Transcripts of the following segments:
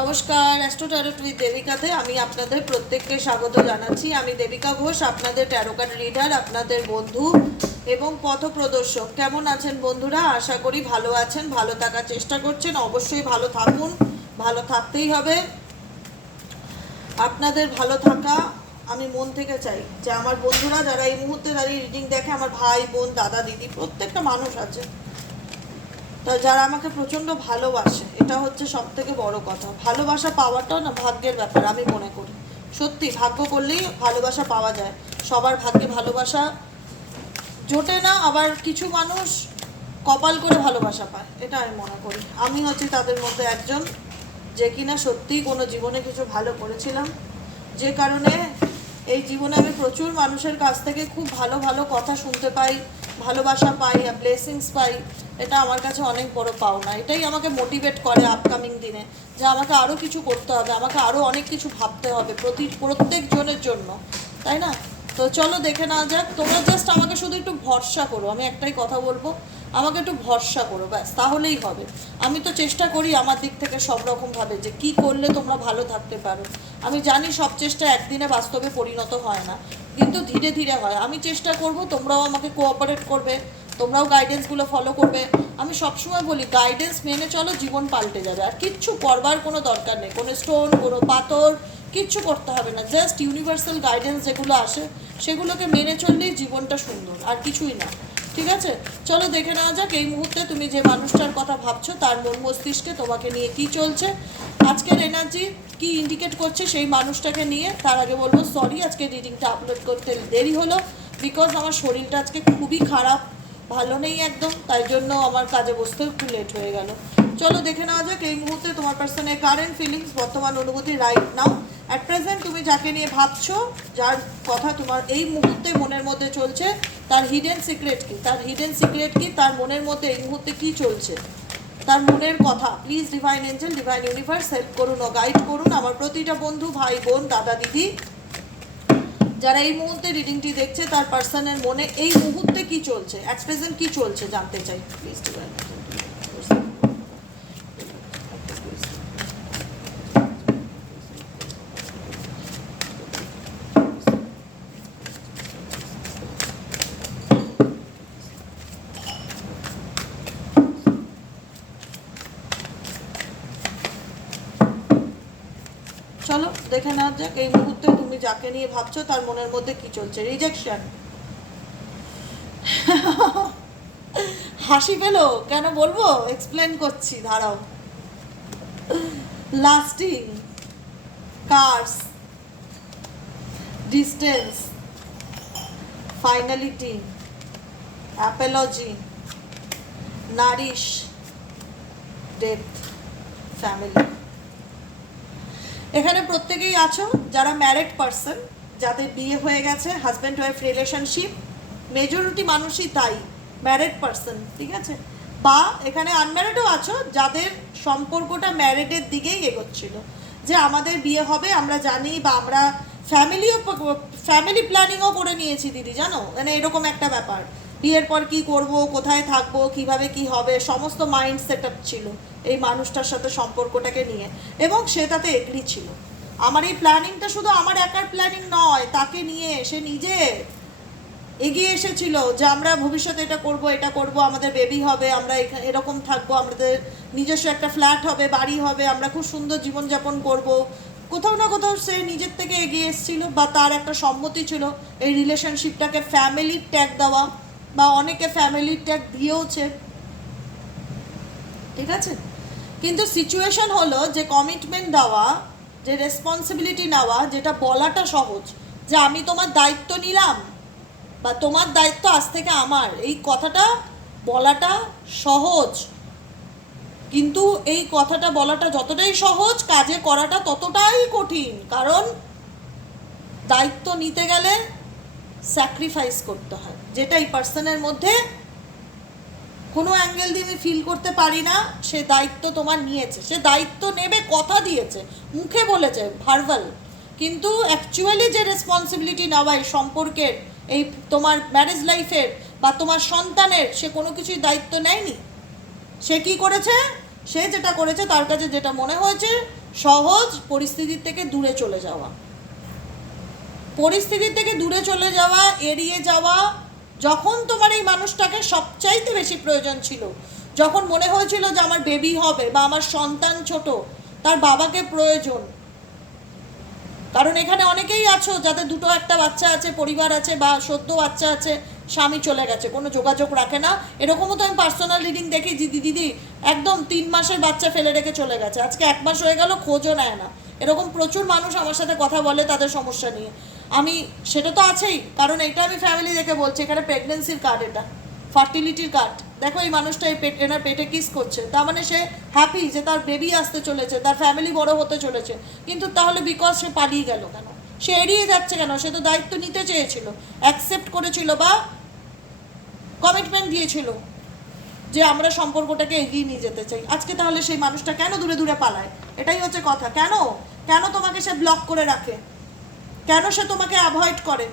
নমস্কার astro tarot with দেবিকাতে আমি আপনাদের প্রত্যেককে স্বাগত জানাচ্ছি। আমি দেবিকা ঘোষ, আপনাদের ট্যারো কার্ড রিডার আপনাদের বন্ধু এবং পথপ্রদর্শক। কেমন আছেন বন্ধুরা? আশা করি ভালো আছেন, ভালো থাকার চেষ্টা করছেন। অবশ্যই ভালো থাকুন, ভালো থাকতেই হবে। আপনাদের ভালো থাকা, আমি মন থেকে চাই যে আমার বন্ধুরা যারা এই মুহূর্তে দাঁড়িয়ে রিডিং দেখে, আমার ভাই, বোন, দাদা, দিদি, প্রত্যেকটা মানুষ আছে। তা যারা আমাকে প্রচণ্ড ভালোবাসে, এটা হচ্ছে সব থেকে বড় কথা। ভালোবাসা পাওয়াটাও না ভাগ্যের ব্যাপার, আমি মনে করি। সত্যি, ভাগ্য করলেই ভালোবাসা পাওয়া যায়। সবার ভাগ্যে ভালোবাসা জোটে না, আবার কিছু মানুষ কপাল করে ভালোবাসা পায়, এটা আমি মনে করি। আমি হচ্ছি তাদের মধ্যে একজন যে কিনা সত্যিই কোনো জীবনে কিছু ভালো করেছিলাম। যে কারণে এই জীবনে আমি প্রচুর মানুষের কাছ থেকে খুব ভালো ভালো কথা শুনতে পাই ভালোবাসা পাই ব্লেসিংস পাই, এটা আমার কাছে অনেক বড় পাওনা। এটাই আমাকে মোটিভেট করে আপকামিং দিনে যে আমাকে আরও কিছু করতে হবে, আমাকে আরও অনেক কিছু ভাবতে হবে প্রতি প্রত্যেক জনের জন্য, তাই না? তো চলো দেখে না যাক, তোমরা জাস্ট আমাকে শুধু একটু ভরসা করো, আমি একটাই কথা বলব। আমাকে একটু ভরসা করো, ব্যাস, তাহলেই হবে। আমি তো চেষ্টা করি আমার দিক থেকে সব রকমভাবে যে কি করলে তোমরা ভালো থাকতে পারো। আমি জানি সব চেষ্টা একদিনে বাস্তবে পরিণত হয় না, কিন্তু ধীরে ধীরে হয়। আমি চেষ্টা করব, তোমরাও আমাকে কোঅপারেট করবে, তোমরাও গাইডেন্সগুলো ফলো করবে। আমি সবসময় বলি গাইডেন্স মেনে চলো, জীবন পাল্টে যাবে। আর কিচ্ছু করবার কোনো দরকার নেই। কোনো স্টোন কোনো পাথর, কিচ্ছু করতে হবে না। জাস্ট ইউনিভার্সাল গাইডেন্স যেগুলো আসে, সেগুলোকে মেনে চললেই জীবনটা সুন্দর, আর কিছুই না। ঠিক আছে? চলো দেখে নেওয়া যাক, এই মুহূর্তে তুমি যে মানুষটার কথা ভাবছ, তার মন মস্তিষ্কে তোমাকে নিয়ে কি চলছে। আজকের এনার্জি কি ইন্ডিকেট করছে সেই মানুষটাকে নিয়ে? তার আগে বলব সরি আজকে রিডিংটা আপলোড করতে দেরি হলো বিকজ আমার শরীরটা আজকে খুবই খারাপ। ভালো নেই একদম, তাই জন্য আমার কাজে বসতেও একটু লেট হয়ে গেল। চলো দেখে নেওয়া যাক, এই মুহূর্তে তোমার পার্সনের কারেন্ট ফিলিংস বর্তমান অনুভূতি রাইট নাও অ্যাট প্রেজেন্ট তুমি যাকে নিয়ে ভাবছ, যার কথা তোমার এই মুহূর্তে মনের মধ্যে চলছে, তার হিডেন সিক্রেট কি? তার হিডেন সিক্রেট কি? তার মনের মধ্যে এই মুহূর্তে কি চলছে? তার মনের কথা। Please divine angel divine universe help করুন ও গাইড করুন আমার প্রতিটা বন্ধু, ভাই, বোন, দাদা, দিদি। যারা এই মুহূর্তে রিডিংটি দেখছে, তার পার্সনের মনে এই মুহূর্তে কি চলছে? অ্যাট প্রেজেন্ট কি চলছে? জানতে চাই। প্লিজ চলো, দেখে নেওয়া যাক এই মুহূর্তে তুমি যাকে নিয়ে ভাবছ তার মনের মধ্যে কি চলছে। রিজেকশন হাসি পেল? কেন বলব? এক্সপ্লেন করছি, দাঁড়াও। Lasting curse distance finality apology nourish death family এখানে প্রত্যেকেই আছো, যারা ম্যারিড পার্সন যাদের বিয়ে হয়ে গেছে হাজব্যান্ড ওয়াইফ রিলেশনশিপ মেজরিটি মানুষই তাই ম্যারিড পার্সন ঠিক আছে? বা এখানে আনম্যারিডও আছো, যাদের সম্পর্কটা ম্যারিডের দিকেই এগোচ্ছিল, যে আমাদের বিয়ে হবে, আমরা জানি বা আমরা ফ্যামিলিও ফ্যামিলি প্ল্যানিংও করে নিয়েছি, দিদি, জানো? মানে এরকম একটা ব্যাপার। বিয়ের পর কি করব, কোথায় থাকব, কীভাবে কি হবে, সমস্ত মাইন্ড সেট ছিল এই মানুষটার সাথে সম্পর্কটাকে নিয়ে এবং সে তাতে এগ্রি ছিল। আমার এই প্ল্যানিংটা শুধু আমার একার প্ল্যানিং নয়, তাকে নিয়ে সে নিজে এগিয়ে এসেছিল যে আমরা ভবিষ্যতে এটা করব এটা করব, আমাদের বেবি হবে, আমরা এরকম থাকব, আমাদের নিজস্ব একটা ফ্ল্যাট হবে, বাড়ি হবে, আমরা খুব সুন্দর জীবনযাপন করব। কোথাও না কোথাও সে নিজের থেকে এগিয়ে এসেছিল বা তার একটা সম্মতি ছিল এই রিলেশনশিপটাকে ফ্যামিলির ট্যাগ দেওয়া। বা অনেকে ফ্যামিলির ট্যাগ দিয়েওছে। ঠিক আছে? কিন্তু সিচুয়েশন হলো যে কমিটমেন্ট দেওয়া, যে রেসপন্সিবিলিটি নেওয়া, যেটা বলাটা সহজ, যে আমি তোমার দায়িত্ব নিলাম বা তোমার দায়িত্ব আজ থেকে আমার, এই কথাটা বলাটা সহজ। কিন্তু এই কথাটা বলাটা যতটাই সহজ, কাজে করাটা ততটাই কঠিন। কারণ দায়িত্ব নিতে গেলে স্যাক্রিফাইস করতে হয়। যেটা এই পার্সনের মধ্যে কোনো অ্যাঙ্গেল দিয়ে আমি ফিল করতে পারি না, সে দায়িত্ব তোমার নিয়েছে। সে দায়িত্ব নেবে, কথা দিয়েছে, মুখে বলেছে ভার্বাল কিন্তু অ্যাকচুয়ালি যে রেসপন্সিবিলিটি নেওয়া, এই সম্পর্কের, এই তোমার ম্যারেজ লাইফের বা তোমার সন্তানের, সে কোনো কিছুই দায়িত্ব নেয়নি। সে কি করেছে? সে যেটা করেছে, তার কাছে যেটা মনে হয়েছে, সহজ পরিস্থিতির থেকে দূরে চলে যাওয়া। পরিস্থিতি থেকে দূরে চলে যাওয়া, এড়িয়ে যাওয়া, যখন তোমার এই মানুষটাকে সবচাইতে বেশি প্রয়োজন ছিল, যখন মনে হয়েছিল যে আমার বেবি হবে বা আমার সন্তান ছোট, তার বাবাকে প্রয়োজন। কারণ এখানে অনেকেই আছো যাদের দুটো একটা বাচ্চা আছে, পরিবার আছে বা সদ্য বাচ্চা আছে, স্বামী চলে গেছে, কোনো যোগাযোগ রাখে না। এরকমও তো আমি পার্সোনাল রিডিং দেখি দিদি দিদি একদম তিন মাসের বাচ্চা ফেলে রেখে চলে গেছে। আজকে এক মাস হয়ে গেল, খোঁজও নেয় না। এরকম প্রচুর মানুষ আমার সাথে কথা বলে তাদের সমস্যা নিয়ে। আমি, সেটা তো আছেই, কারণ এটা আমি ফ্যামিলি দেখে বলছি, এখানে প্রেগনেন্সির কার্ড এটা ফার্টিলিটির কার্ড দেখো এই মানুষটা এই পেট এনার পেটে কিস করছে, তার মানে সে হ্যাপি যে তার বেবি আসতে চলেছে, তার ফ্যামিলি বড় হতে চলেছে, কিন্তু তাহলে বিকজ সে পালিয়ে গেল কেন? সে এড়িয়ে যাচ্ছে কেন? সে তো দায়িত্ব নিতে চেয়েছিল অ্যাকসেপ্ট করেছিল বা কমিটমেন্ট দিয়েছিল যে আমরা সম্পর্কটাকে এগিয়ে নিয়ে যেতে চাই। আজকে তাহলে সেই মানুষটা কেন দূরে দূরে পালায়? এটাই হচ্ছে কথা। কেন? কেন তোমাকে সে ব্লক করে রাখে? কেন সে তোমাকে অ্যাভয়েড করে?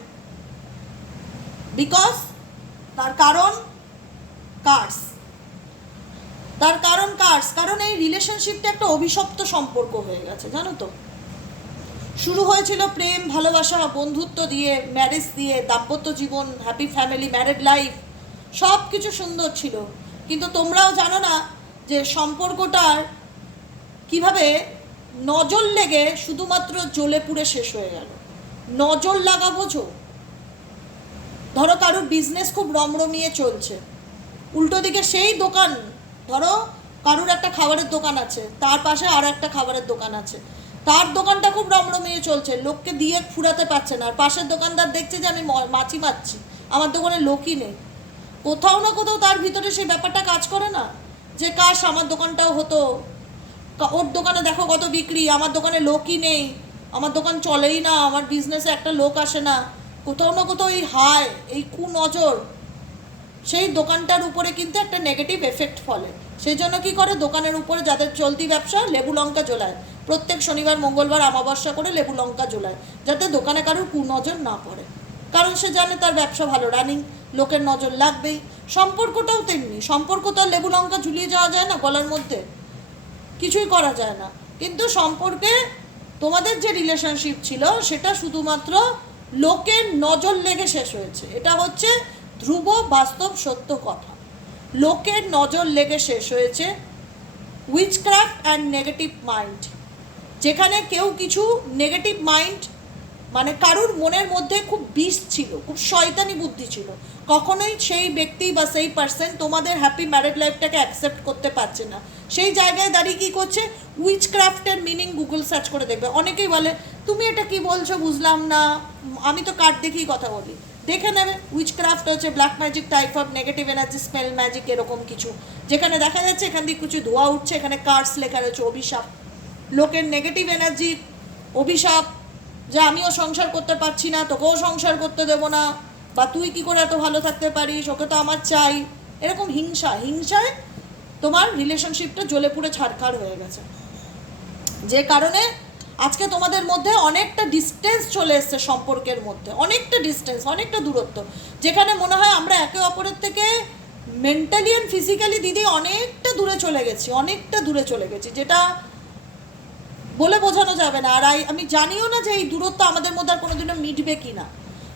বিকজ তার কারণ কার্স তার কারণ কার্স কারণ এই রিলেশনশিপটা একটা অভিশপ্ত সম্পর্ক হয়ে গেছে, জানো তো? শুরু হয়েছিল প্রেম, ভালোবাসা, বন্ধুত্ব দিয়ে ম্যারেজ দিয়ে, দাম্পত্য জীবন হ্যাপি ফ্যামিলি ম্যারেড লাইফ সব কিছু সুন্দর ছিল। কিন্তু তোমরাও জানো না যে সম্পর্কটার কীভাবে নজর লেগে শুধুমাত্র জ্বলে পুড়ে শেষ হয়ে গেল। নজর লাগা বোঝো ধরো কারোর বিজনেস খুব রমরমিয়ে চলছে। উল্টো দিকে সেই দোকান, ধরো কারোর একটা খাবারের দোকান আছে, তার পাশে আর একটা খাবারের দোকান আছে। তার দোকানটা খুব রমরমিয়ে চলছে, লোককে দিয়ে ফুরাতে পারছে না। আর পাশের দোকানদার দেখছে যে আমি মাছি মারছি, আমার দোকানে লোকই নেই। কোথাও না কোথাও তার ভিতরে সেই ব্যাপারটা কাজ করে না, যে কাশ আমার দোকানটাও হতো। ওর দোকানে দেখো কত বিক্রি, আমার দোকানে লোকই নেই। আমার দোকান চলেই না, আমার বিজনেসে একটা লোক আসে না। কোথাও না কোথাও এই হায়, এই কুনজর। সেই দোকানটার উপরে কিন্তু একটা নেগেটিভ এফেক্ট ফলে। সেই জন্য কী করে? দোকানের উপরে যাদের চলতি ব্যবসা, লেবু লঙ্কা জ্বলায়। প্রত্যেক শনিবার, মঙ্গলবার আমাবস্যা করে লেবু লঙ্কা জ্বলায়, যাতে দোকানে কারোর কুনজর না পড়ে। কারণ সে জানে তার ব্যবসা ভালো রানিং লোকের নজর লাগবেই। সম্পর্কটাও তেমনি, সম্পর্ক তো আর লেবু লঙ্কা ঝুলিয়ে যাওয়া যায় না গলার মধ্যে। কিছুই করা যায় না। কিন্তু সম্পর্কে তোমাদের যে রিলেশনশিপ ছিল, সেটা শুধুমাত্র লোকের নজর লেগে শেষ হয়েছে। এটা হচ্ছে ধ্রুব বাস্তব সত্য কথা। লোকের নজর লেগে শেষ হয়েছে উইচক্রাফট অ্যান্ড নেগেটিভ মাইন্ড যেখানে কেউ কিছু নেগেটিভ মাইন্ড মানে কারুর মনের মধ্যে খুব বিষ ছিল, খুব শয়তানি বুদ্ধি ছিল। কখনোই সেই ব্যক্তি বা সেই পার্সন তোমাদের হ্যাপি ম্যারেড লাইফটাকে অ্যাকসেপ্ট করতে পারছে না। সেই জায়গায় দাঁড়িয়ে কী করছে? উইচ ক্রাফটের মিনিং গুগল সার্চ করে দেখবে। অনেকেই বলে, তুমি এটা কি বলছো? বুঝলাম না। আমি তো কার্ড দেখেই কথা বলি। দেখে নেবে উইচ ক্রাফট হচ্ছে black magic type of negative energy spell magic এরকম কিছু। যেখানে দেখা যাচ্ছে এখান থেকে কিছু ধোয়া উঠছে, এখানে কার্ডস লেখা রয়েছে, অভিশাপ। লোকের নেগেটিভ এনার্জি অভিশাপ যে আমিও সংসার করতে পারছি না, তোকেও সংসার করতে দেবো না, বা তুই কি করে এত ভালো থাকতে পারিস, ওকে তো আমার চাই। এরকম হিংসা, হিংসায় তোমার রিলেশনশিপটা জ্বলে পুড়ে ছাড়খাড় হয়ে গেছে। যে কারণে আজকে তোমাদের মধ্যে অনেকটা ডিস্টেন্স চলে এসছে সম্পর্কের মধ্যে, অনেকটা ডিস্টেন্স অনেকটা দূরত্ব, যেখানে মনে হয় আমরা একে অপরের থেকে মেন্টালি অ্যান্ড ফিজিক্যালি দিদি অনেকটা দূরে চলে গেছি, অনেকটা দূরে চলে গেছি, যেটা বলে বোঝানো যাবে না। আর আমি জানিও না যে এই দূরত্ব আমাদের মধ্যে আর কোনোদিনও মিটবে কি না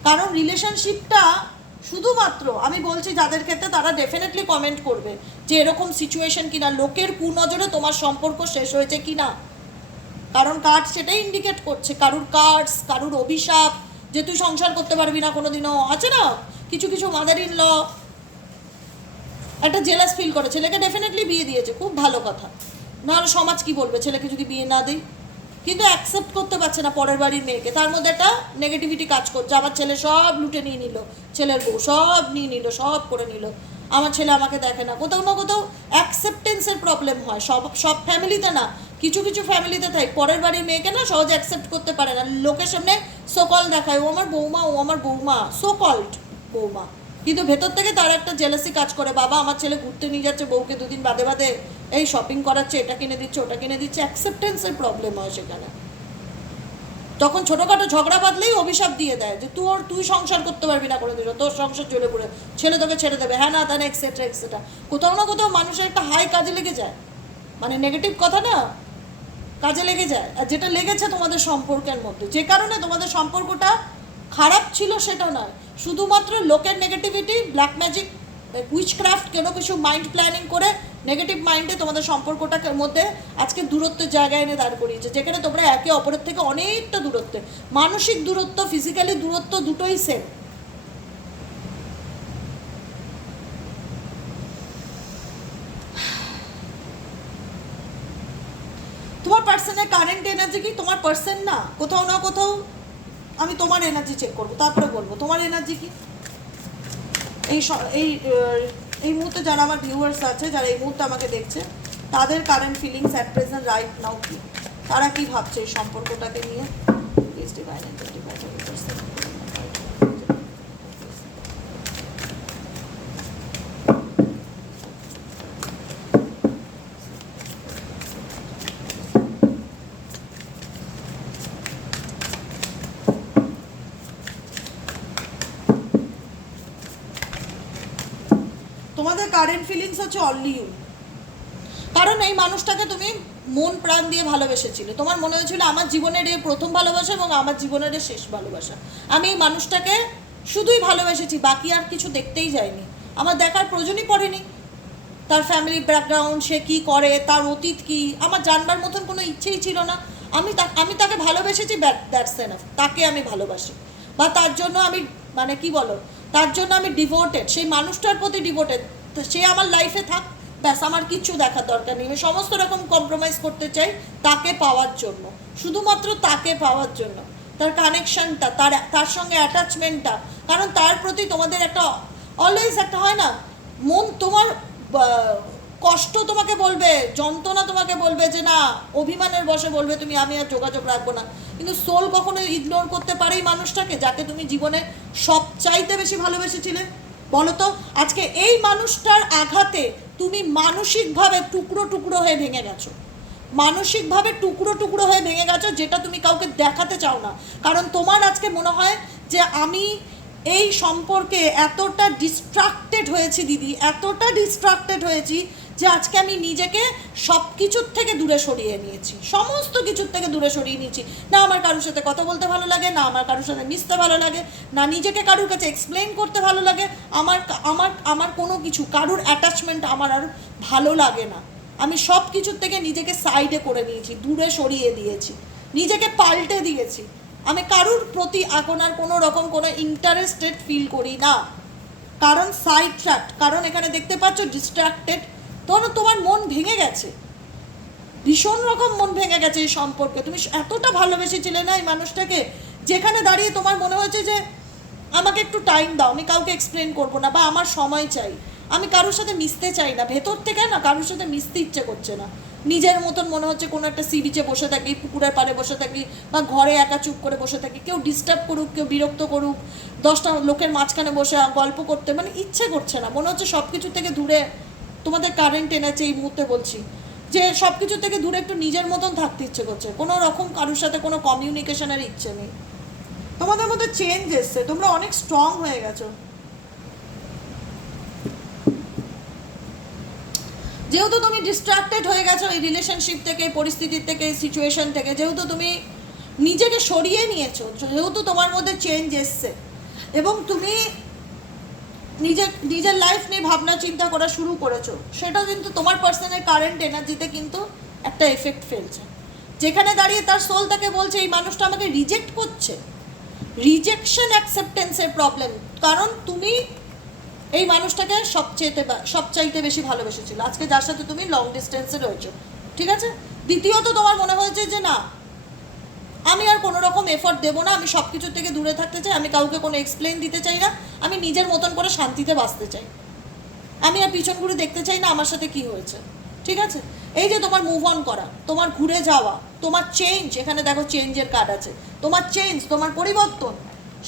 কারণ রিলেশনশিপটা শুধুমাত্র, আমি বলছি যাদের ক্ষেত্রে তারা ডেফিনেটলি কমেন্ট করবে যে এরকম সিচুয়েশন কিনা, লোকের কুনজরে তোমার সম্পর্ক শেষ হয়েছে কিনা। কারণ কার্ড সেটাই ইন্ডিকেট করছে, কারুর কার্ডস কারুর অভিশাপ, যে তুই সংসার করতে পারবি না কোনোদিনও। আছে না? কিছু কিছু মাদার ইন ল একটা জেলাস ফিল করে, ছেলেকে ডেফিনেটলি বিয়ে দিয়েছে, খুব ভালো কথা। নাহলে সমাজ কি বলবে? ছেলেকে যদি বিয়ে না দিই? কিন্তু অ্যাকসেপ্ট করতে পারছে না পরের বাড়ির মেয়েকে। তার মধ্যে একটা নেগেটিভিটি কাজ করছে। আমার ছেলে সব লুটে নিয়ে নিল। ছেলের বউ সব নিয়ে নিল, সব করে নিল। আমার ছেলে আমাকে দেখে না। কোথাও না কোথাও অ্যাকসেপ্টেন্সের প্রবলেম হয়। সব সব ফ্যামিলিতে না। কিছু কিছু ফ্যামিলিতে তাই। পরের বাড়ির মেয়েকে না সহজে অ্যাকসেপ্ট করতে পারে না। লোকের সামনে সোকল দেখায়। ও আমার বৌমা, ও আমার বৌমা। সোকল্ড বৌমা। কিন্তু ভেতর থেকে তার একটা জেলাসি কাজ করে। বাবা, আমার ছেলে ঘুরতে নিয়ে যাচ্ছে, বউকে দুদিন বাদে বাদে এই শপিং করাচ্ছে, এটা কিনে দিচ্ছে, ওটা কিনে দিচ্ছে। অ্যাকসেপ্টেন্সের প্রবলেম হয় সেখানে। তখন ছোটোখাটো ঝগড়া বাঁধলেই অভিশাপ দিয়ে দেয় যে, তোর, তুই সংসার করতে পারবি না করে দিল তোর সংসার চলে পড়ে, ছেলে তোকে ছেড়ে দেবে। হ্যাঁ না, তা না এক্সেট্রা এক্সেট্রা কোথাও না কোথাও মানুষের একটা হাই কাজে লেগে যায়। মানে নেগেটিভ কথা না, কাজে লেগে যায়। আর যেটা লেগেছে তোমাদের সম্পর্কের মধ্যে। যে কারণে তোমাদের সম্পর্কটা খারাপ ছিল সেটা নয়। শুধুমাত্র লোকের নেগেটিভিটি ব্ল্যাক ম্যাজিক উইচক্রাফট কেন কিছু মাইন্ড প্ল্যানিং করে নেগেটিভ মাইন্ডে তোমাদের সম্পর্কটাকে মধ্যে আজকে দূরত্বের জায়গায় এনে দাঁড় করিয়েছে, যেখানে তোমরা একে অপরের থেকে অনেকটা দূরত্বে। মানসিক দূরত্ব ফিজিক্যালি দূরত্ব দুটোই সেম তোমার পার্সনের কারেন্ট এনার্জি কি? তোমার পার্সন না? কোথাও না কোথাও আমি তোমার এনার্জি চেক করব, তারপরে বলব। তোমার এনার্জি কি? এই এই এই মুহূর্তে যারা আমার ভিউয়ার্স আছে, যারা এই মুহূর্তে আমাকে দেখছে, তাদের current feelings at present right now কি? তারা কি ভাবছে এই সম্পর্কটাকে নিয়ে? তোমাদের কারেন্ট ফিলিংস হচ্ছে অনলি ইউ কারণ এই মানুষটাকে তুমি মন প্রাণ দিয়ে ভালোবেসেছিলে। তোমার মনে হয়েছিল আমার জীবনের এই প্রথম ভালোবাসা এবং আমার জীবনের শেষ ভালোবাসা। আমি এই মানুষটাকে শুধুই ভালোবেসেছি, বাকি আর কিছু দেখতেই যায়নি। আমার দেখার প্রয়োজনই পড়েনি। তার ফ্যামিলি ব্যাকগ্রাউন্ড সে কী করে, তার অতীত কী, আমার জানবার মতন কোনো ইচ্ছেই ছিল না। আমি আমি তাকে ভালোবেসেছি দ্যাটস এনাফ তাকে আমি ভালোবাসি। বা তার জন্য আমি মানে কি বলো, তার জন্য আমি ডিভোটেড সেই মানুষটার প্রতি ডিভোটেড সে আমার লাইফে থাক, ব্যাস, আমার কিচ্ছু দেখার দরকার নেই। আমি সমস্ত রকম কম্প্রোমাইজ করতে চাই তাকে পাওয়ার জন্য, শুধুমাত্র তাকে পাওয়ার জন্য। তার কানেকশনটা তার তার সঙ্গে অ্যাটাচমেন্টটা কারণ তার প্রতি তোমাদের একটা অলওয়েজ একটা হয় না, মন তোমার কষ্ট তোমাকে বলবে, যন্ত্রণা তোমাকে বলবে যে, না, অভিমানের বসে বলবে তুমি, আমি আর যোগাযোগ রাখব না। কিন্তু সোল কখনো ইগনোর করতে পারে এই মানুষটাকে, যাকে তুমি জীবনে সবচাইতে বেশি ভালোবেসেছিলে। বলো তো আজকে এই মানুষটার আঘাতে তুমি মানসিকভাবে টুকরো টুকরো হয়ে ভেঙে গেছো। মানসিকভাবে টুকরো টুকরো হয়ে ভেঙে গেছো যেটা তুমি কাউকে দেখাতে চাও না। কারণ তোমার আজকে মনে হয় যে আমি এই সম্পর্কে এতটা ডিস্ট্রাক্টেড হয়েছি, দিদি, এতটা ডিস্ট্রাক্টেড হয়েছি যে আজকে আমি নিজেকে সব কিছুর থেকে দূরে সরিয়ে নিয়েছি, সমস্ত কিছুর থেকে দূরে সরিয়ে নিয়েছি। না আমার কারোর সাথে কথা বলতে ভালো লাগে, না আমার কারোর সাথে মিশতে ভালো লাগে, না নিজেকে কারোর কাছে এক্সপ্লেন করতে ভালো লাগে, আমার আমার আমার কোনো কিছু, কারোর অ্যাটাচমেন্ট আমার আর ভালো লাগে না। আমি সব কিছুর থেকে নিজেকে সাইডে করে নিয়েছি, দূরে সরিয়ে দিয়েছি, নিজেকে পাল্টে দিয়েছি। আমি কারোর প্রতি এখন আর কোনো রকম কোনো ইন্টারেস্টেড ফিল করি না। কারণ সাইড ট্র্যাক্ট কারণ এখানে দেখতে পাচ্ছ ডিস্ট্রাক্টেড তখন তোমার মন ভেঙে গেছে। ভীষণ রকম মন ভেঙে গেছে এই সম্পর্কে। তুমি এতটা ভালোবেসেছিলে না এই মানুষটাকে, যেখানে দাঁড়িয়ে তোমার মনে হয়েছে যে, আমাকে একটু টাইম দাও, আমি কাউকে এক্সপ্লেন করব না বা আমার সময় চাই। আমি কারোর সাথে মিশতে চাই না। ভেতর থেকে না কারোর সাথে মিশতে ইচ্ছে করছে না। নিজের মতন মনে হচ্ছে কোনো একটা সি বিচে বসে থাকি, পুকুরের পাড়ে বসে থাকি বা ঘরে একা চুপ করে বসে থাকি। কেউ ডিস্টার্ব করুক, কেউ বিরক্ত করুক, দশটা লোকের মাঝখানে বসে গল্প করতে মানে ইচ্ছে করছে না। মনে হচ্ছে সব কিছু থেকে দূরে তোমাদের কারেন্ট এনেছে এই মুহূর্তে বলছি। যে সব কিছু থেকে দূরে একটু নিজের মতন থাকতে ইচ্ছে করছে। কোনো রকম কারোর সাথে কোনো কমিউনিকেশনের ইচ্ছে নেই। তোমাদের মধ্যে চেঞ্জ এসছে। তোমরা অনেক স্ট্রং হয়ে গেছো। যেহেতু তুমি ডিস্ট্রাক্টেড হয়ে গেছো এই রিলেশনশিপ থেকে পরিস্থিতির থেকে সিচুয়েশন থেকে, যেহেতু তুমি নিজেকে সরিয়ে নিয়েছো, যেহেতু তোমার মধ্যে চেঞ্জ এসছে। এবং তুমি নিজের নিজের লাইফ নিয়ে ভাবনা চিন্তা করা শুরু করেছ। সেটা কিন্তু তোমার পার্সনের কারেন্ট এনার্জিতে কিন্তু একটা এফেক্ট ফেলছে। যেখানে দাঁড়িয়ে তার সোল তাকে বলছে, এই মানুষটা আমাকে রিজেক্ট করছে। রিজেকশন অ্যাকসেপ্টেন্সের প্রবলেম কারণ তুমি এই মানুষটাকে সবচেয়েতে সবচাইতে বেশি ভালোবেসেছিল। আজকে যার সাথে তুমি লং ডিস্টেন্সে রয়েছো। ঠিক আছে? দ্বিতীয়ত তোমার মনে হয়েছে যে না আমি আর কোনো রকম এফর্ট দেবো না, আমি সব কিছুর থেকে দূরে থাকতে চাই, আমি কাউকে কোনো এক্সপ্লেন দিতে চাই না, আমি নিজের মতন করে শান্তিতে বাঁচতে চাই। আমি আর পিছন ঘুরে দেখতে চাই না আমার সাথে কি হয়েছে, ঠিক আছে? এই যে তোমার মুভ অন করা, তোমার ঘুরে যাওয়া, তোমার চেঞ্জ এখানে দেখো চেঞ্জের কার্ড আছে। তোমার চেঞ্জ তোমার পরিবর্তন,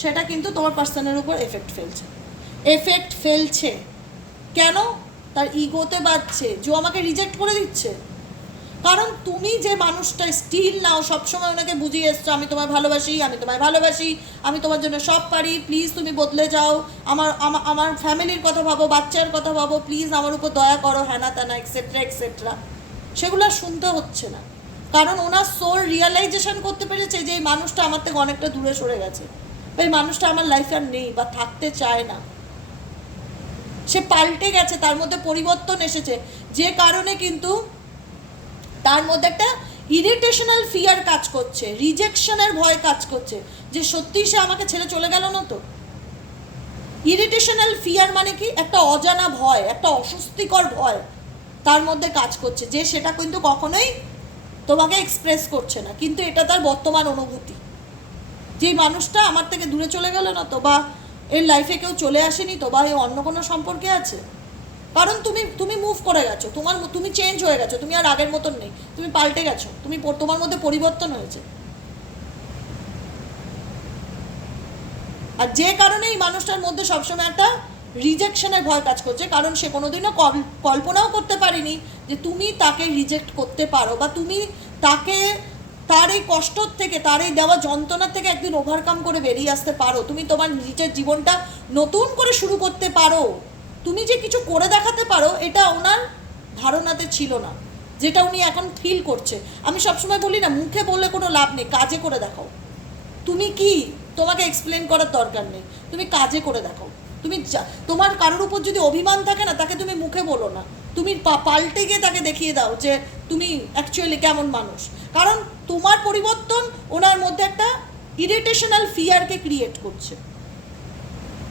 সেটা কিন্তু তোমার পার্সনের উপর এফেক্ট ফেলছে। এফেক্ট ফেলছে। কেন? তার ইগোতে বাজছে যে আমাকে রিজেক্ট করে দিচ্ছে। কারণ তুমি যে মানুষটা স্টিল নাও সবসময় ওনাকে বুঝিয়ে এসছো, আমি তোমায় ভালোবাসি, আমি তোমায় ভালোবাসি, আমি তোমার জন্য সব পারি প্লিজ তুমি বদলে যাও। আমার আমার ফ্যামিলির কথা ভাবো, বাচ্চার কথা ভাবো প্লিজ আমার উপর দয়া করো হ্যানা ত্যানা এক্সেট্রা এক্সেট্রা সেগুলো শুনতে হচ্ছে না। কারণ ওনার সোল রিয়ালাইজেশন করতে পেরেছে যে এই মানুষটা আমার থেকে অনেকটা দূরে সরে গেছে। এই মানুষটা আমার লাইফে আর নেই বা থাকতে চায় না। সে পাল্টে গেছে, তার মধ্যে পরিবর্তন এসেছে। যে কারণে কিন্তু তার মধ্যে একটা ইরিটেশনাল ফিয়ার কাজ করছে রিজেকশনের ভয় কাজ করছে, যে সত্যি সে আমাকে ছেড়ে চলে গেল না তো? ইরিটেশনাল ফিয়ার মানে কি? একটা অজানা ভয়, একটা অস্বস্তিকর ভয় তার মধ্যে কাজ করছে, যে সেটা কিন্তু কখনোই তোমাকে এক্সপ্রেস করছে না, কিন্তু এটা তার বর্তমান অনুভূতি। যে মানুষটা আমার থেকে দূরে চলে গেল না তো, বা এর লাইফে কেউ চলে আসেনি তো, বা এ অন্য কোনো সম্পর্কে আছে? কারণ তুমি তুমি মুভ করে গেছো, তোমার তুমি চেঞ্জ হয়ে গেছো, তুমি আর আগের মতন নেই, তুমি পাল্টে গেছো, তুমি তোমার মধ্যে পরিবর্তন হয়েছে। আর যে কারণে এই মানুষটার মধ্যে সবসময় একটা রিজেকশনের ভয় কাজ করছে, কারণ সে কোনোদিনও কল- কল্পনাও করতে পারেনি যে তুমি তাকে রিজেক্ট করতে পারো বা তুমি তাকে, তার এই কষ্টর থেকে, তার এই দেওয়া যন্ত্রণার থেকে একদিন ওভারকাম করে বেরিয়ে আসতে পারো। তুমি তোমার নিজের জীবনটা নতুন করে শুরু করতে পারো। তুমি যে কিছু করে দেখাতে পারো, এটা ওনার ধারণাতে ছিল না, যেটা উনি এখন ফিল করছে। আমি সবসময় বলি না, মুখে বললে কোনো লাভ নেই, কাজে করে দেখাও। তুমি কি? তোমাকে এক্সপ্লেন করার দরকার নেই। তুমি কাজে করে দেখাও। তুমি তোমার কারোর উপর যদি অভিমান থাকে না, তাকে তুমি মুখে বলো না। তুমি পাল্টে গিয়ে তাকে দেখিয়ে দাও যে তুমি অ্যাকচুয়ালি কেমন মানুষ। কারণ তোমার পরিবর্তন ওনার মধ্যে একটা ইরিটেশনাল ফিয়ারকে ক্রিয়েট করছে।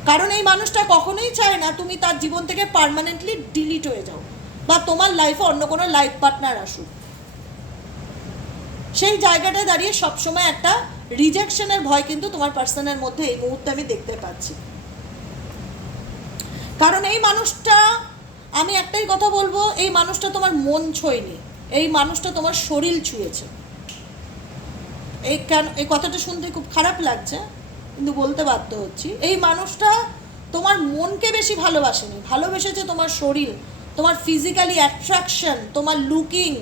কারণ এই মানুষটা কখনোই চায় না তুমি তার জীবন থেকে পার্মানেন্টলি ডিলিট হয়ে যাও বা তোমার লাইফে অন্য কোনো লাইফ পার্টনার আসুক। সেই জায়গাটায় দাঁড়িয়ে সবসময় একটা রিজেকশনের ভয় কিন্তু তোমার পার্সনের মধ্যে এই মুহূর্তে আমি দেখতে পাচ্ছি। কারণ এই মানুষটা, আমি একটাই কথা বলব, এই মানুষটা তোমার মন ছোঁয়নি, এই মানুষটা তোমার শরীর ছুঁয়েছে। এই কেন, এই কথাটা শুনতে খুব খারাপ লাগছে কিন্তু বলতে বাধ্য হচ্ছি, এই মানুষটা তোমার মনকে বেশি ভালোবাসেনি, ভালোবেসেছে তোমার শরীর, তোমার ফিজিক্যালি অ্যাট্রাকশন তোমার লুকিং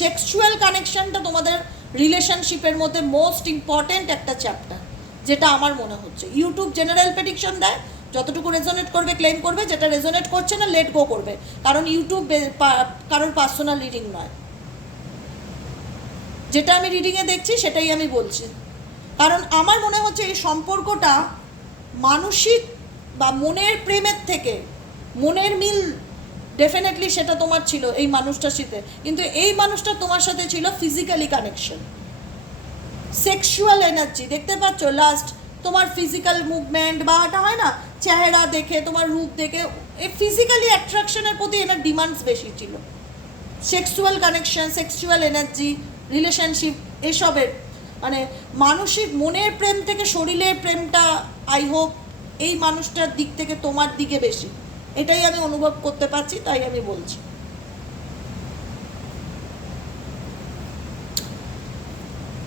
সেক্সুয়াল কানেকশনটা তোমাদের রিলেশনশিপের মধ্যে মোস্ট ইম্পর্ট্যান্ট একটা চ্যাপ্টার যেটা আমার মনে হচ্ছে। ইউটিউব জেনারেল প্রেডিকশন দেয়, যতটুকু রেজোনেট করবে ক্লেম করবে, যেটা রেজোনেট করছে না লেট গো করবে। কারণ ইউটিউব কারোর পার্সোনাল রিডিং নয়। যেটা আমি রিডিংয়ে দেখছি, সেটাই আমি বলছি। কারণ আমার মনে হচ্ছে এই সম্পর্কটা মানসিক বা মনের প্রেমের থেকে, মনের মিল ডেফিনেটলি সেটা তোমার ছিল এই মানুষটার সাথে। কিন্তু এই মানুষটা তোমার সাথে ছিল ফিজিক্যালি কানেকশন সেক্সুয়াল এনার্জি দেখতে পাচ্ছ? লাস্ট তোমার ফিজিক্যাল মুভমেন্ট বা এটা হয় না? চেহারা দেখে, তোমার রূপ দেখে এই ফিজিক্যালি অ্যাট্রাকশনের প্রতি এনার ডিমান্ডস বেশি ছিল। Sexual connection sexual energy relationship এসবের মানে মানসিক মনের প্রেম থেকে শরীরের প্রেমটা আই হোপ এই মানুষটার দিক থেকে তোমার দিকে বেশি। এটাই আমি অনুভব করতে পারছি, তাই আমি বলছি।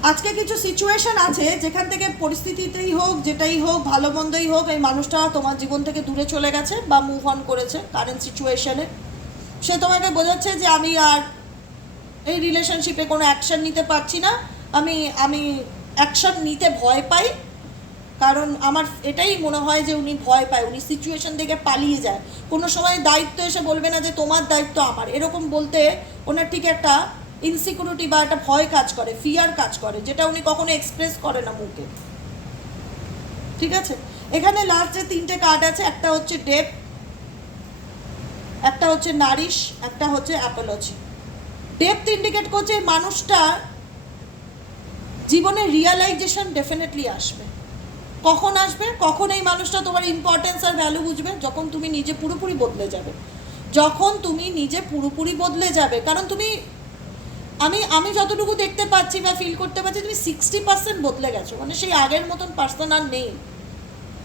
আজকে কিছু সিচুয়েশন আছে, যেখান থেকে পরিস্থিতিতেই হোক, যেটাই হোক, ভালো মন্দই হোক, এই মানুষটা তোমার জীবন থেকে দূরে চলে গেছে বা মুভ অন করেছে কারেন্ট সিচুয়েশনে সে তোমাকে বোঝাচ্ছে যে আমি আর এই রিলেশনশিপে কোনো অ্যাকশন নিতে পারছি না। আমি আমি অ্যাকশন নিতে ভয় পাই, কারণ আমার এটাই মনে হয় যে উনি ভয় পায়, উনি সিচুয়েশন থেকে পালিয়ে যায়। কোনো সময় দায়িত্ব এসে বলবে না যে তোমার দায়িত্ব আমার। এরকম বলতে ওনার ঠিক একটা ইনসিকিউরিটি বা একটা ভয় কাজ করে ফিয়ার কাজ করে, যেটা উনি কখনো এক্সপ্রেস করে না মুখে। ঠিক আছে? এখানে লাস্ট যে তিনটে কার্ড আছে, একটা হচ্ছে ডেপ একটা হচ্ছে নারিশ একটা হচ্ছে অ্যাপোলজি ডেপথ ইন্ডিকেট করছে মানুষটা জীবনে রিয়ালাইজেশন ডেফিনেটলি আসবে। কখন আসবে? কখন এই মানুষটা তোমার ইম্পর্টেন্স আর ভ্যালু বুঝবে? যখন তুমি নিজে পুরোপুরি বদলে যাবে। যখন তুমি নিজে পুরোপুরি বদলে যাবে। কারণ তুমি, আমি আমি যতটুকু দেখতে পাচ্ছি বা ফিল করতে পারছি তুমি সিক্সটি পার্সেন্ট বদলে গেছো। মানে সেই আগের মতন পার্সন আর নেই।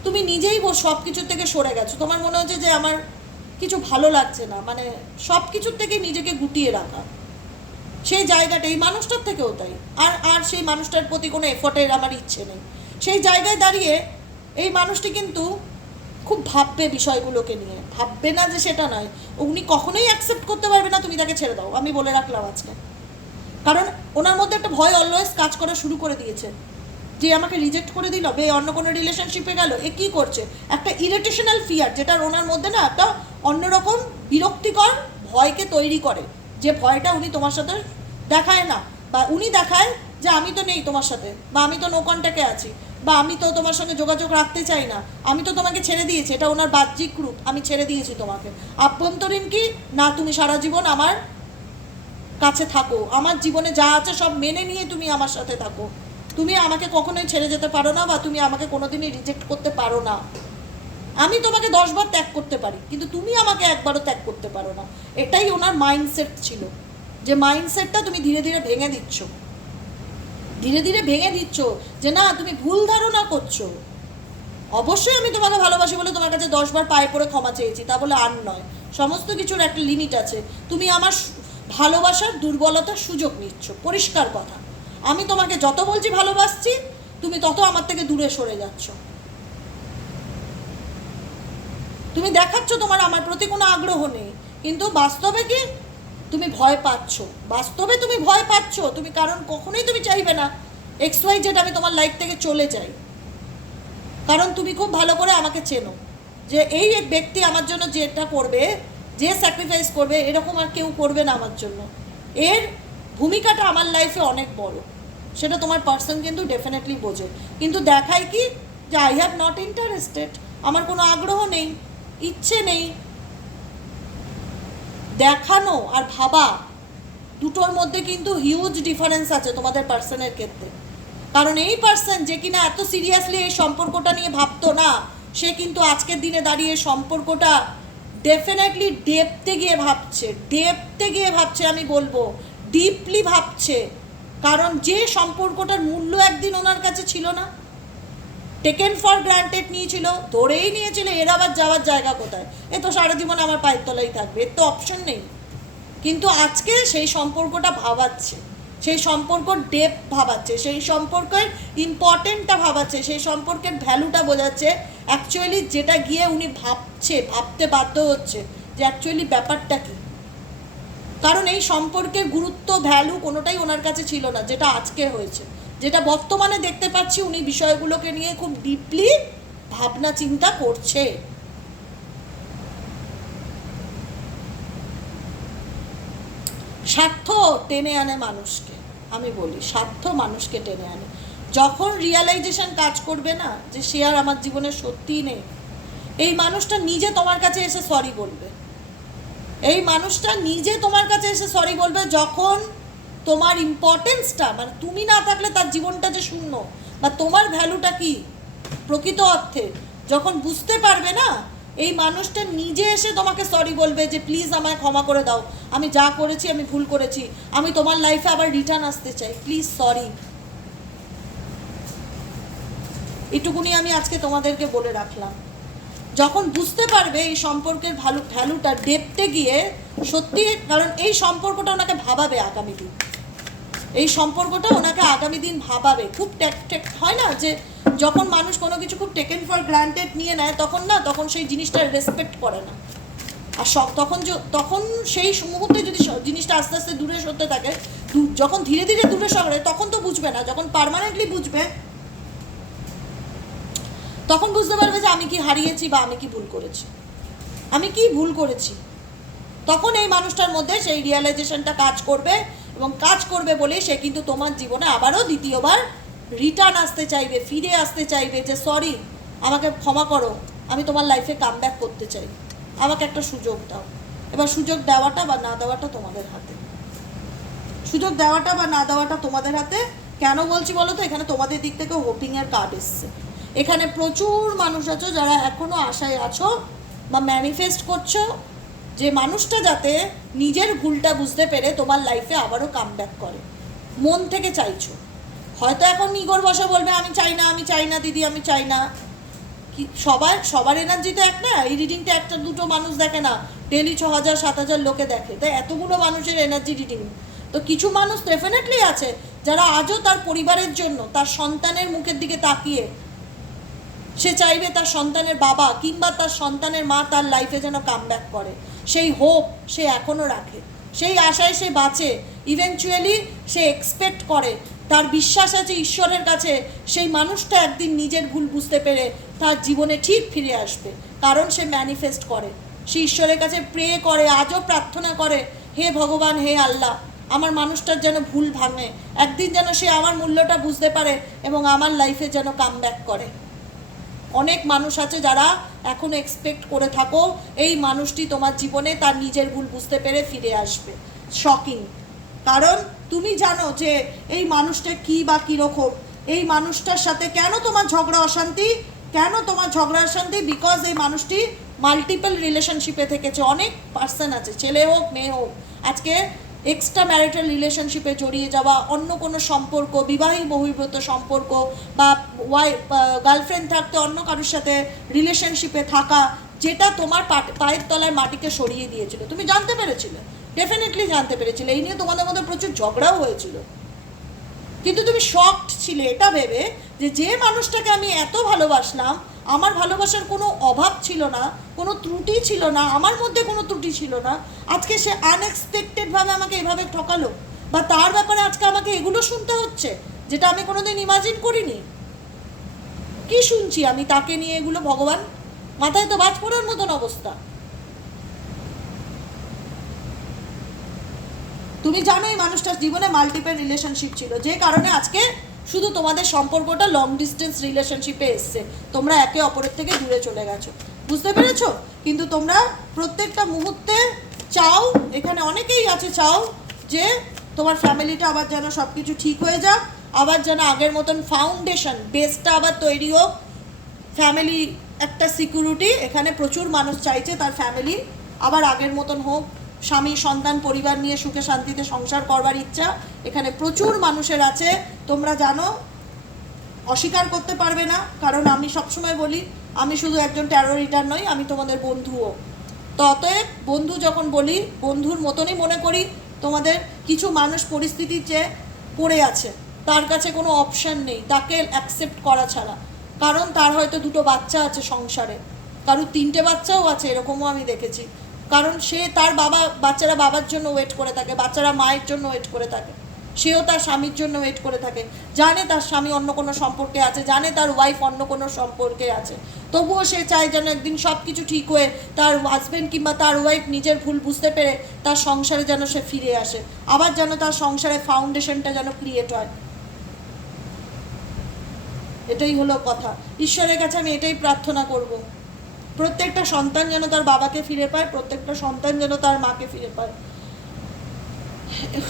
তুমি নিজেই সব কিছুর থেকে সরে গেছো। তোমার মনে হচ্ছে যে আমার কিছু ভালো লাগছে না। মানে সব কিছুর থেকে নিজেকে গুটিয়ে রাখা। সেই জায়গাটা, এই মানুষটার থেকেও তাই। আর আর সেই মানুষটার প্রতি কোনো এফোর্টের আমার ইচ্ছে নেই। সেই জায়গায় দাঁড়িয়ে এই মানুষটি কিন্তু খুব ভাববে বিষয়গুলোকে নিয়ে। ভাববে না যে সেটা নয়। উনি কখনোই অ্যাকসেপ্ট করতে পারবে না, তুমি তাকে ছেড়ে দাও। আমি বলে রাখলাম আজকে। কারণ ওনার মধ্যে একটা ভয় অলওয়েজ কাজ করা শুরু করে দিয়েছে। যে আমাকে রিজেক্ট করে দিল, বে, অন্য কোনো রিলেশনশিপে গেল, এ কী করছে? একটা ইরিটেশনাল ফিয়ার যেটা ওনার মধ্যে না একটা অন্যরকম বিরক্তিকর ভয়কে তৈরি করে। যে ভয়টা উনি তোমার সাথে দেখায় না, বা উনি দেখায় যে আমি তো নেই তোমার সাথে, বা আমি তো নো কন্ট্যাক্টে আছি, বা আমি তো তোমার সঙ্গে যোগাযোগ রাখতে চাই না, আমি তো তোমাকে ছেড়ে দিয়েছি, এটা ওনার বাহ্যিক রূপ, আমি ছেড়ে দিয়েছি তোমাকে। আভ্যন্তরীণ কি? না, তুমি সারা জীবন আমার কাছে থাকো, আমার জীবনে যা আছে সব মেনে নিয়ে তুমি আমার সাথে থাকো। তুমি আমাকে কখনোই ছেড়ে যেতে পারো না, বা তুমি আমাকে কোনোদিনই রিজেক্ট করতে পারো না। আমি তোমাকে দশবার ত্যাগ করতে পারি, কিন্তু তুমি আমাকে একবারও ত্যাগ করতে পারো না। এটাই ওনার মাইন্ডসেট ছিল। যে মাইন্ডসেটটা তুমি ধীরে ধীরে ভেঙে দিচ্ছ। ধীরে ধীরে ভেঙে দিচ্ছ যে না, তুমি ভুল ধারণা করছ। অবশ্যই আমি তোমাকে ভালোবাসি বলে তোমার কাছে দশবার পায়ে পড়ে ক্ষমা চেয়েছি, তা বলে আর নয়। সমস্ত কিছুর একটা লিমিট আছে। তুমি আমার ভালোবাসার দুর্বলতার সুযোগ নিচ্ছ। পরিষ্কার কথা। আমি তোমাকে যত বলছি ভালোবাসছি, তুমি তত আমার থেকে দূরে সরে যাচ্ছ। তুমি দেখাচ্ছ তোমার, আমার প্রতি কোনো আগ্রহ নেই। কিন্তু বাস্তবে কি? তুমি ভয় পাচ্ছ। বাস্তবে তুমি ভয় পাচ্ছ। তুমি কারণ কখনোই তুমি চাইবে না। এক্স ওয়াই যেটা আমি তোমার লাইফ থেকে চলে যাই। কারণ তুমি খুব ভালো করে আমাকে চেনো যে এই এক ব্যক্তি আমার জন্য যেটা করবে, যে স্যাক্রিফাইস করবে, এরকম আর কেউ করবে না আমার জন্য। এর ভূমিকাটা আমার লাইফে অনেক বড়। সেটা তোমার পার্সন কিন্তু ডেফিনেটলি বোঝে। কিন্তু দেখায় কি? যে আই হ্যাভ নট ইন্টারেস্টেড আমার কোনো আগ্রহ নেই। ইচ্ছে নেই দেখানো আর ভাবা। দুটোর মধ্যে কিন্তু হিউজ ডিফারেন্স আছে তোমাদের পার্সনের ক্ষেত্রে। কারণ এই পার্সন যে কিনা এত সিরিয়াসলি এই সম্পর্কটা নিয়ে ভাবতো না, সে কিন্তু আজকের দিনে দাঁড়িয়ে সম্পর্কটা ডেফিনেটলি ডেপতে গিয়ে ভাবছে। ডেপতে গিয়ে ভাবছে, আমি বলব ডিপলি ভাবছে। কারণ যে সম্পর্কটার মূল্য একদিন ওনার কাছে ছিল না। টেকেন ফর গ্রান্টেড নিয়েছিল, ধরেই নিয়েছিল, এর আবার যাওয়ার জায়গা কোথায়? এ তো সারা জীবন আমার পায়ের তলাই থাকবে, এর তো অপশন নেই। কিন্তু আজকে সেই সম্পর্কটা ভাবাচ্ছে, সেই সম্পর্ক ডেপ ভাবাচ্ছে, সেই সম্পর্কের ইম্পর্টেন্টটা ভাবাচ্ছে, সেই সম্পর্কের ভ্যালুটা বোঝাচ্ছে। অ্যাকচুয়ালি যেটা গিয়ে উনি ভাবছে, ভাবতে বাধ্য হচ্ছে যে অ্যাকচুয়ালি ব্যাপারটা কী? কারণ এই সম্পর্কের গুরুত্ব ভ্যালু কোনোটাই ওনার কাছে ছিল না, যেটা আজকে হয়েছে। যেটা বর্তমানে দেখতে পাচ্ছি, উনি বিষয়গুলোকে নিয়ে খুব ডিপলি ভাবনা চিন্তা করছে। স্বার্থ টেনে আনে মানুষকে, আমি বলি, স্বার্থ মানুষকে টেনে আনে। যখন রিয়ালাইজেশন কাজ করবে না, যে সে আর আমার জীবনে সত্যিই নেই, এই মানুষটা নিজে তোমার কাছে এসে সরি বলবে। এই মানুষটা নিজে তোমার কাছে এসে সরি বলবে যখন তোমার ইম্পর্টেন্সটা মানে তুমি না থাকলে তার জীবনটা যে শূন্য, বা তোমার ভ্যালুটা কি? প্রকৃত অর্থে, যখন বুঝতে পারবে না, এই মানুষটা নিজে এসে তোমাকে সরি বলবে যে প্লিজ আমায় ক্ষমা করে দাও। আমি যা করেছি, আমি ভুল করেছি। আমি তোমার লাইফে আবার রিটার্ন আসতে চাই। প্লিজ সরি এটুকুনি আমি আজকে তোমাদেরকে বলে রাখলাম। যখন বুঝতে পারবে এই সম্পর্কের ভালো, ভ্যালুটা ডেপতে গিয়ে, সত্যি, কারণ এই সম্পর্কটা ওনাকে ভাবাবে আগামী দিন এই সম্পর্কটা ওনাকে আগামী দিন ভাবাবে। খুব টেক হয় না যে যখন মানুষ কোনো কিছু খুব টেকেন ফর গ্রান্টেড নিয়ে নেয়, তখন না, তখন সেই জিনিসটা রেসপেক্ট করে না। আর সব, তখন তখন সেই মুহূর্তে যদি জিনিসটা আস্তে আস্তে দূরে সরতে থাকে যখন ধীরে ধীরে দূরে সরে, তখন তো বুঝবে না, যখন পার্মানেন্টলি বুঝবে, তখন বুঝতে পারবে যে আমি কি হারিয়েছি বা আমি কি ভুল করেছি। আমি কি ভুল করেছি? তখন এই মানুষটার মধ্যে সেই রিয়েলাইজেশনটা কাজ করবে এবং কাজ করবে বলে সে কিন্তু তোমার জীবনে আবারও দ্বিতীয়বার রিটার্ন আসতে চাইবে, ফিরে আসতে চাইবে যে সরি আমাকে ক্ষমা করো, আমি তোমার লাইফে কাম করতে চাই। আমাকে একটা সুযোগ দাও। এবার সুযোগ দেওয়াটা বা না দেওয়াটা তোমাদের হাতে। সুযোগ দেওয়াটা বা না দেওয়াটা তোমাদের হাতে। কেন বলছি বলো তো এখানে তোমাদের দিক থেকে হোপিংয়ের কার্ড এসছে। এখানে প্রচুর মানুষ আছো যারা এখনও আশায় আছো বা ম্যানিফেস্ট করছ। যে মানুষটা যাতে নিজের ভুলটা বুঝতে পেরে তোমার লাইফে আবারও কাম করে। মন থেকে চাইছো। হয়তো এখন নিগর বসা বলবে, আমি চাই না, আমি চাই না, দিদি, আমি চাই না। কি, সবার সবার এনার্জি তো এক না এই রিডিংটা একটা, দুটো মানুষ দেখে না ডেলি ছ হাজার, সাত হাজার লোকে দেখে। তাই এতগুলো মানুষের এনার্জি রিডিং তো কিছু মানুষ ডেফিনেটলি আছে, যারা আজও তার পরিবারের জন্য, তার সন্তানের মুখের দিকে তাকিয়ে, সে চাইবে তার সন্তানের বাবা কিংবা তার সন্তানের মা তার লাইফে যেন কাম করে। সেই হোপ সে এখনও রাখে। সেই আশায় সে বাঁচে। ইভেনচুয়ালি সে এক্সপেক্ট করে। তার বিশ্বাস আছে ঈশ্বরের কাছে। সেই মানুষটা একদিন নিজের ভুল বুঝতে পেরে তার জীবনে ঠিক ফিরে আসবে। কারণ সে ম্যানিফেস্ট করে। সে ঈশ্বরের কাছে প্রে করে, আজও প্রার্থনা করে, হে ভগবান, হে আল্লাহ, আমার মানুষটার যেন ভুল ভাঙে। একদিন যেন সে আমার মূল্যটা বুঝতে পারে এবং আমার লাইফে যেন কাম ব্যাক করে। অনেক মানুষ আছে যারা এখন এক্সপেক্ট করে থাকো, এই মানুষটি তোমার জীবনে তার নিজের ভুল বুঝতে পেরে ফিরে আসবে। শকিং কারণ তুমি জানো যে এই মানুষটা কি বা কীরকম, এই মানুষটার সাথে কেন তোমার ঝগড়া অশান্তি, কেন তোমার ঝগড়া অশান্তি? বিকজ এই মানুষটি মাল্টিপল রিলেশনশিপে থেকেছে, অনেক পার্সন আছে, ছেলে হোক, মেয়ে হোক। আজকে এক্সট্রা ম্যারিটাল রিলেশনশিপে জড়িয়ে যাওয়া, অন্য কোনো সম্পর্ক, বিবাহী বহির্ভূত সম্পর্ক বা ওয়াই গার্লফ্রেন্ড থাকতে অন্য কারোর সাথে রিলেশনশিপে থাকা, যেটা তোমার পায়ের তলায় মাটিকে সরিয়ে দিয়েছিল। তুমি জানতে পেরেছিলে? ডেফিনেটলি জানতে পেরেছিলে। এই নিয়ে তোমাদের মধ্যে প্রচুর ঝগড়াও হয়েছিল। কিন্তু তুমি শকড ছিলে, এটা ভেবে যে যে মানুষটাকে আমি এত ভালোবাসলাম, আমার ভালোবাসার কোনো অভাব ছিল না, কোনো ত্রুটি ছিল না, আমার মধ্যে কোনো ত্রুটি ছিল না। আজকে সে আনএক্সপেক্টেডভাবে আমাকে এভাবে ঠকালো। বা তার ব্যাপারে আজকে আমাকে এগুলো শুনতে হচ্ছে, যেটা আমি কোনোদিন ইমাজিন করিনি? কি শুনছি আমি? তাকে নিয়ে এগুলো ভগবান মাথায় তো বাজ পড়ার মতন অবস্থা। তুমি জানো এই মানুষটার জীবনে মাল্টিপল রিলেশনশিপ ছিল। যে কারণে আজকে শুধু তোমাদের সম্পর্কটা লং ডিস্টেন্স রিলেশনশিপে এসছে। তোমরা একে অপরের থেকে দূরে চলে গেছো। বুঝতে পেরেছ? কিন্তু তোমরা প্রত্যেকটা মুহূর্তে চাও, এখানে অনেকেই আছে, চাও যে তোমার ফ্যামিলিটা আবার যেন সব কিছু ঠিক হয়ে যাক। আবার যেন আগের মতন ফাউন্ডেশন বেসটা আবার তৈরি হোক। ফ্যামিলি একটা সিকিউরিটি এখানে প্রচুর মানুষ চাইছে তার ফ্যামিলি আবার আগের মতন হোক। স্বামী, সন্তান, পরিবার নিয়ে সুখে শান্তিতে সংসার করবার ইচ্ছা, এখানে প্রচুর মানুষের আছে। তোমরা জানো, অস্বীকার করতে পারবে না, কারণ আমি সবসময় বলি, আমি শুধু একজন ট্যারো রিডার নই, আমি তোমাদের বন্ধুও। তো অতএব বন্ধু যখন বলি, বন্ধুর মতনই মনে করি, তোমাদের কিছু মানুষ পরিস্থিতির চেয়ে পড়ে আছে। তার কাছে কোনো অপশন নেই, তাকে অ্যাকসেপ্ট করা ছাড়া। কারণ তার হয়তো দুটো বাচ্চা আছে সংসারে। কারোর তিনটে বাচ্চাও আছে, এরকমও আমি দেখেছি। কারণ সে তার বাবা, বাচ্চারা বাবার জন্য ওয়েট করে থাকে, বাচ্চারা মায়ের জন্য ওয়েট করে থাকে। সেও তার স্বামীর জন্য ওয়েট করে থাকে। জানে তার স্বামী অন্য কোনো সম্পর্কে আছে, জানে তার ওয়াইফ অন্য কোনো সম্পর্কে আছে। তবুও সে চায় যেন একদিন সব কিছু ঠিক হয়ে তার হাজব্যান্ড কিংবা তার ওয়াইফ নিজের ভুল বুঝতে পেরে তার সংসারে যেন সে ফিরে আসে। আবার যেন তার সংসারে ফাউন্ডেশনটা যেন ক্রিয়েট হয়। এটাই হলো কথা। ঈশ্বরের কাছে আমি এটাই প্রার্থনা করব। প্রত্যেকটা সন্তান যেন তার বাবাকে ফিরে পায়, প্রত্যেকটা সন্তান যেন তার মাকে ফিরে পায়।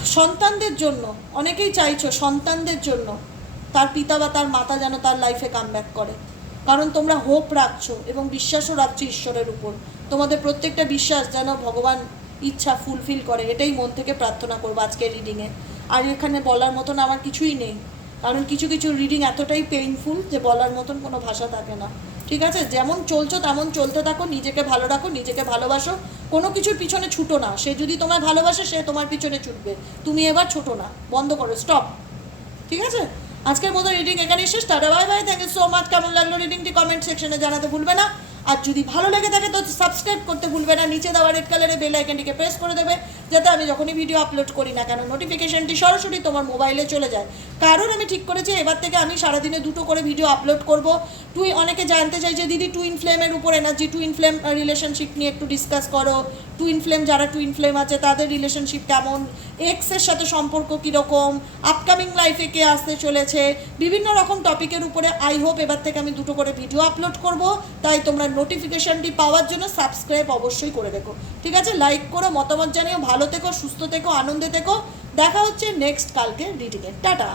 সন্তানদের জন্য, অনেকেই চাইছো সন্তানদের জন্য তার পিতা বা তার মাতা যেন তার লাইফে কাম করে। কারণ তোমরা হোপ রাখছো এবং বিশ্বাসও রাখছো ঈশ্বরের উপর। তোমাদের প্রত্যেকটা বিশ্বাস যেন ভগবান ইচ্ছা ফুলফিল করে, এটাই মন থেকে প্রার্থনা করব আজকের রিডিংয়ে আর এখানে বলার মতন আমার কিছুই নেই। কারণ কিছু কিছু রিডিং এতটাই পেইনফুল যে বলার মতন কোনো ভাষা থাকে না। ঠিক আছে? যেমন চলছো, তেমন চলতে থাকো, নিজেকে ভালো রাখো, নিজেকে ভালোবাসো। কোনো কিছুর পিছনে ছুটো না। সে যদি তোমায় ভালোবাসে, সে তোমার পিছনে ছুটবে। তুমি এবার ছোটো না। বন্ধ করো। স্টপ ঠিক আছে? আজকের মতো রিডিং এখানেই শেষ। Tata bye bye thank you so much কেমন লাগল রিডিংটি কমেন্ট সেকশনে জানাতে ভুলবে না। আর যদি ভালো লেগে থাকে তো সাবস্ক্রাইব করতে ভুলবে না, নিচে দেওয়া রেড কালারের বেল আইকনটিকে প্রেস করে দেবে, যাতে আমি যখনই ভিডিও আপলোড করি না কেন নোটিফিকেশনটি সরাসরি তোমার মোবাইলে চলে যায়। কারণ আমি ঠিক করেছি, এবার থেকে আমি সারাদিনে দুটো করে ভিডিও আপলোড করব। তুই অনেকে জানতে চাই যে দিদি টুইন ফ্লেমের উপর এনার্জি টুইন ফ্লেম রিলেশনশিপ নিয়ে একটু ডিসকাস করো। টুইন ফ্লেম যারা টুইন ফ্লেম আছে, তাদের রিলেশনশিপ কেমন? এক্সের সাথে সম্পর্ক কীরকম? আপকামিং লাইফে কে আসতে চলেছে? বিভিন্ন রকম টপিকের উপরে আই হোপ এবার থেকে আমি দুটো করে ভিডিও আপলোড করব। তাই তোমরা নোটিফিকেশনটি পাওয়ার জন্য সাবস্ক্রাইব অবশ্যই করে দেখো ঠিক আছে? লাইক করো, মতামত জানিও, ভালো থেকো, সুস্থ থেকো, আনন্দে থেকো। দেখা হচ্ছে নেক্সট কালকে রিডিংয়ে টাটা!